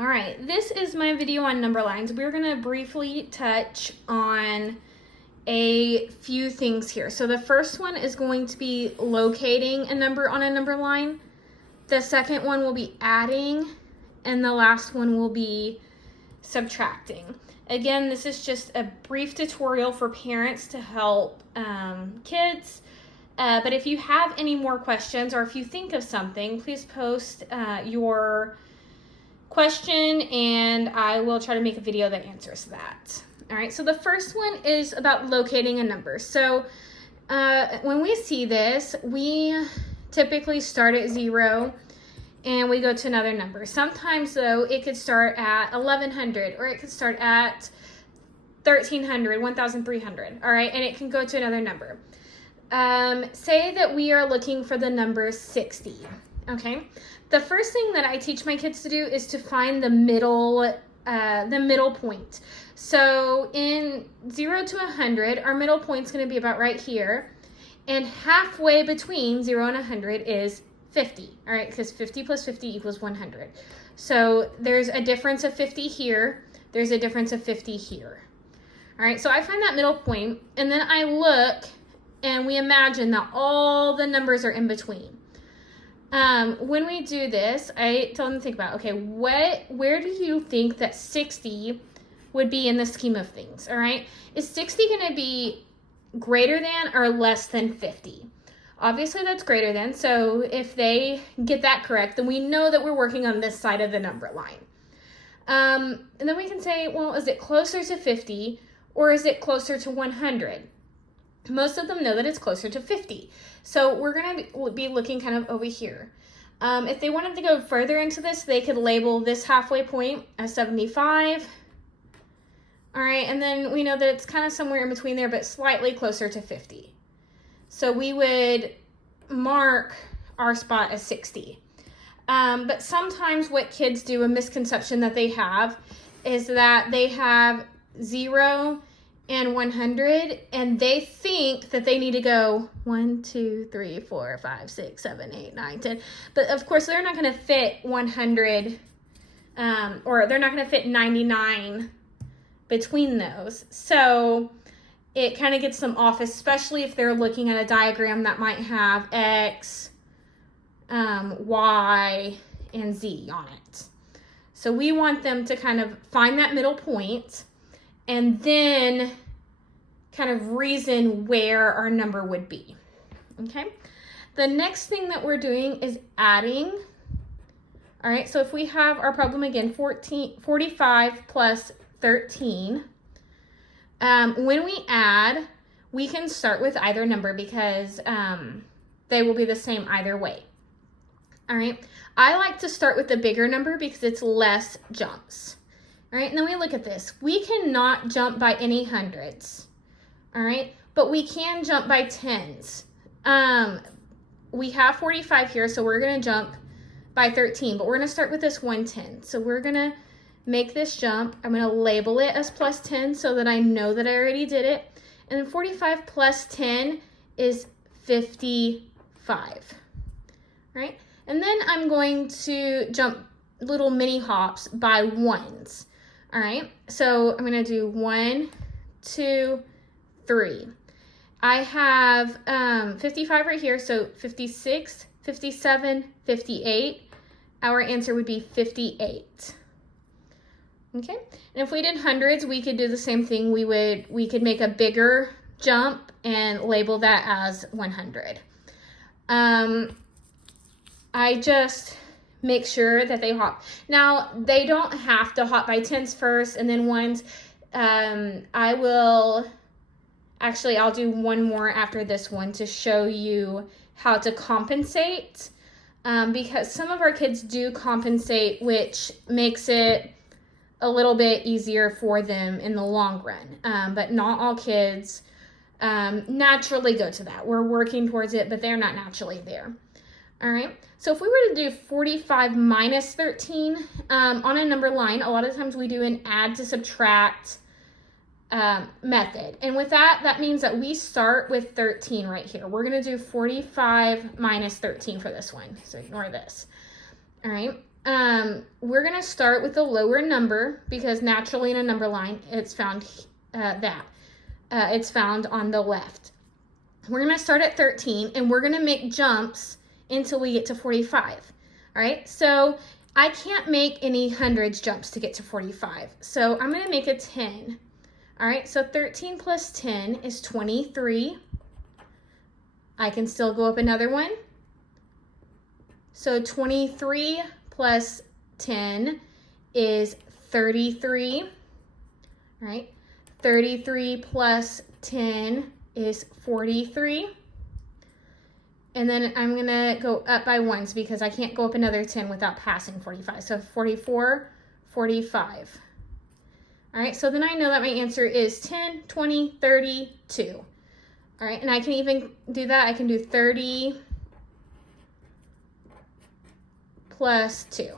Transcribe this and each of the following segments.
All right, this is my video on number lines. We're gonna briefly touch on a few things here. So the first one is going to be locating a number on a number line. The second one will be adding, and the last one will be subtracting. Again, this is just a brief tutorial for parents to help kids. But if you have any more questions or if you think of something, please post your question and I will try to make a video that answers that. All right, so the first one is about locating a number. So when we see this, we typically start at 0 and we go to another number. Sometimes though, it could start at 1100 or it could start at 1300, 1300, all right, and it can go to another number. Say that we are looking for the number 60, okay? The first thing that I teach my kids to do is to find the middle point. So in 0 to 100, our middle point's gonna be about right here, and halfway between 0 and 100 is 50, all right, because 50 plus 50 equals 100. So there's a difference of 50 here, there's a difference of 50 here. All right, so I find that middle point, and then I look, and we imagine that all the numbers are in between. When we do this, I tell them to think about, okay, where do you think that 60 would be in the scheme of things, all right? Is 60 gonna be greater than or less than 50? Obviously that's greater than, so if they get that correct, then we know that we're working on this side of the number line. And then we can say, well, is it closer to 50 or is it closer to 100? Most of them know that it's closer to 50. So we're gonna be looking kind of over here. If they wanted to go further into this, they could label this halfway point as 75. All right, and then we know that it's kind of somewhere in between there, but slightly closer to 50. So we would mark our spot as 60. But sometimes what kids do, a misconception that they have, is that they have 0 and 100, and they think that they need to go 1, 2, 3, 4, 5, 6, 7, 8, 9, 10. But of course, they're not going to fit 100, or they're not going to fit 99 between those. So it kind of gets them off, especially if they're looking at a diagram that might have X, Y, and Z on it. So we want them to kind of find that middle point and then kind of reason where our number would be, okay? The next thing that we're doing is adding. All right, so if we have our problem again, 45 plus 13, when we add, we can start with either number because they will be the same either way. All right, I like to start with the bigger number because it's less jumps. All right, and then we look at this. We cannot jump by any hundreds, all right? But we can jump by tens. We have 45 here, so we're gonna jump by 13, but we're gonna start with this 110. So we're gonna make this jump. I'm gonna label it as plus 10 so that I know that I already did it. And then 45 plus 10 is 55, all right? And then I'm going to jump little mini hops by ones. All right, so I'm gonna do 1, 2, 3. I have 55 right here, so 56, 57, 58. Our answer would be 58. Okay, and if we did hundreds, we could do the same thing. We could make a bigger jump and label that as 100. I just make sure that they hop. Now, they don't have to hop by tens first and then ones. I'll do one more after this one to show you how to compensate, because some of our kids do compensate, which makes it a little bit easier for them in the long run. But not all kids naturally go to that. We're working towards it, but they're not naturally there. All right, so if we were to do 45 minus 13 on a number line, a lot of times we do an add to subtract method. And with that, that means that we start with 13 right here. We're gonna do 45 minus 13 for this one, so ignore this. All right, we're going to start with the lower number because naturally in a number line, it's found it's found on the left. We're going to start at 13 and we're going to make jumps until we get to 45. All right, so I can't make any hundreds jumps to get to 45. So I'm going to make a 10. All right, so 13 plus 10 is 23. I can still go up another one. So 23 plus 10 is 33. All right, 33 plus 10 is 43. And then I'm gonna go up by ones because I can't go up another 10 without passing 45. So 44, 45. All right, so then I know that my answer is 10, 20, 32. All right, and I can even do that. I can do 30 plus 2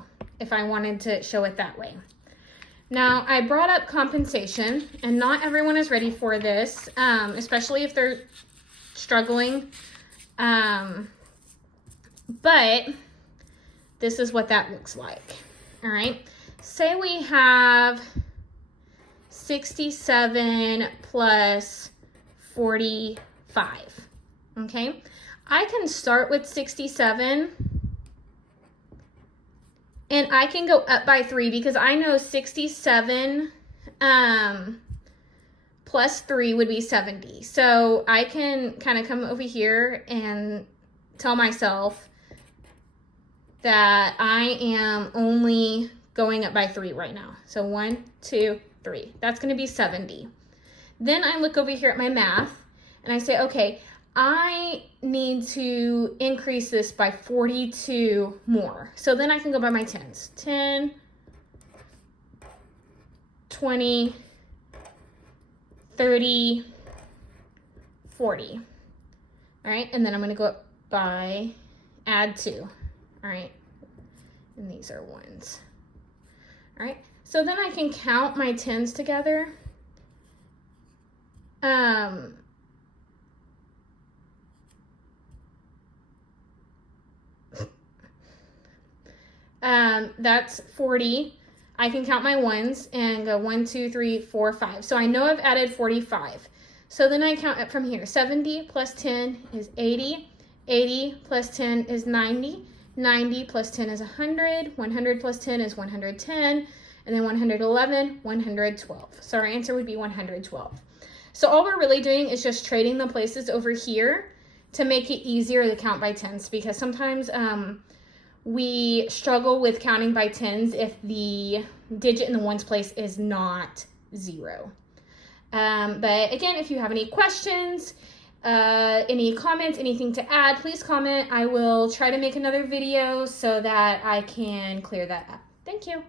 if I wanted to show it that way. Now, I brought up compensation, and not everyone is ready for this, especially if they're struggling. But this is what that looks like. All right, say we have 67 plus 45. Okay, I can start with 67 and I can go up by 3 because I know 67 plus 3 would be 70. So I can kind of come over here and tell myself that I am only going up by 3 right now. So 1, 2, 3. That's going to be 70. Then I look over here at my math and I say, okay, I need to increase this by 42 more. So then I can go by my tens. 10, 20, 30, 40. All right, and then I'm going to go up by add 2. All right, and these are ones. All right, so then I can count my tens together. That's 40. I can count my ones and go 1, 2, 3, 4, 5. So I know I've added 45. So then I count up from here. 70 plus 10 is 80. 80 plus 10 is 90. 90 plus 10 is 100. 100 plus 10 is 110. And then 111, 112. So our answer would be 112. So all we're really doing is just trading the places over here to make it easier to count by tens, because sometimes we struggle with counting by tens if the digit in the ones place is not 0. But again, if you have any questions, any comments, anything to add, please comment. I will try to make another video so that I can clear that up. Thank you.